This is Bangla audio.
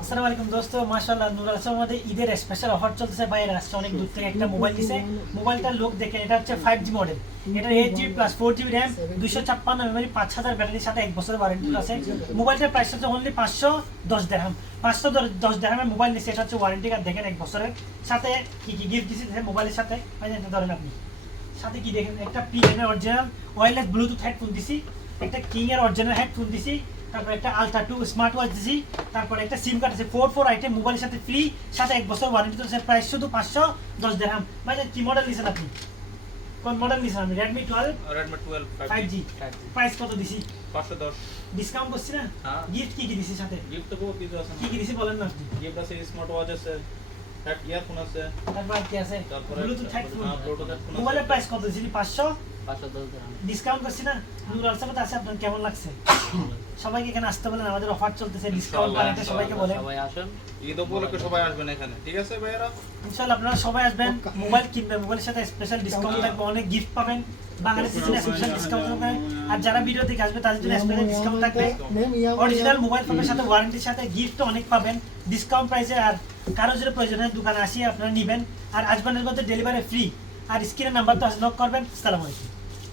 আসসালামু আলাইকুম দোস্ত, মাশাআল্লাহ নুর আলসার মধ্যে ঈদের স্পেশাল অফার চলতেছে। বাইরে আসছে অনেক দূর থেকে একটা মোবাইল দিছে। মোবাইলটার লুক দেখেন, এটা হচ্ছে 5G মডেল। এটা 8GB plus 4GB RAM, 256 memory, 5000 ব্যাটারির সাথে 1 বছরের ওয়ারেন্টি আছে। মোবাইলটার প্রাইস হচ্ছে অনলি 510 দিরহাম। 510 দিরহামের মোবাইল নিচ্ছে। এটা হচ্ছে ওয়ারেন্টি কার্ড দেখেন 1 বছরের সাথে। কি কি গিফট দিছে মোবাইলের সাথে এটা ধরেন আপনি। সাথে কি দেখেন, একটা পিএন এর অরিজিনাল ওয়্যারলেস ব্লুটুথ হেডফোন দিছি, একটা কিং এর অরিজিনাল হেডফোন দিছি, তারপর একটা আলট্রা 2 স্মার্ট ওয়াচ দিছি, তারপর একটা সিম কার্ড আছে 4 আইটেম মোবাইলের সাথে ফ্রি, সাথে 1 বছর ওয়ারেন্টি আছে। প্রাইস শুধু 510 দিরহাম। ভাই কি মডেল নিছেন আপনি? কোন মডেল নিছেন আপনি? Redmi 12 5G। প্রাইস কত দিছি? 510। ডিসকাউন্ট করছি না? হ্যাঁ। গিফট কি কি দিছি সাথে? গিফট তো বহুত কিছু আছে। কি কি দিছি বলেন না আপনি? গিফট আছে স্মার্ট ওয়াচ আছে, হেড ইয়ারফোন আছে, তারপর কি আছে? তারপরে ব্লুটুথ হেডফোন। ব্লুটুথ হেডফোন আছে। মোবাইলের প্রাইস কত দিছি? 510 দিরহাম। ডিসকাউন্ট করছি না? নূর আলসার মধ্যে আছে। আপনার কেমন লাগছে? সবাইকে এখানে আসতে বলেন, আমাদের অফার চলতেছে, ডিসকাউন্ট বাড়াতে সবাইকে বলে। সবাই আসেন, ঈদ উপলক্ষে সবাই আসবেন এখানে, ঠিক আছে ভাইয়েরা? ইনশাআল্লাহ আপনারা সবাই আসবেন, মোবাইল কিনবেন, মোবাইলের সাথে স্পেশাল ডিসকাউন্ট থাকবে, অনেক গিফট পাবেন, বাঙালি সিজনে স্পেশাল ডিসকাউন্ট থাকবে। আর যারা ভিডিও দেখে আসবে তাদের জন্য স্পেশাল ডিসকাউন্ট থাকবে। অরিজিনাল মোবাইল ফোনের সাথে ওয়ারেন্টির সাথে গিফট অনেক পাবেন ডিসকাউন্ট প্রাইসে। আর কারো যদি প্রয়োজন হয় দোকানে আসিয়ে আপনারা নেবেন। আর আসবানের মধ্যে ডেলিভারি ফ্রি। আর স্ক্রিনের নাম্বার তো আছে, নক করবেন। আসসালামু আলাইকুম।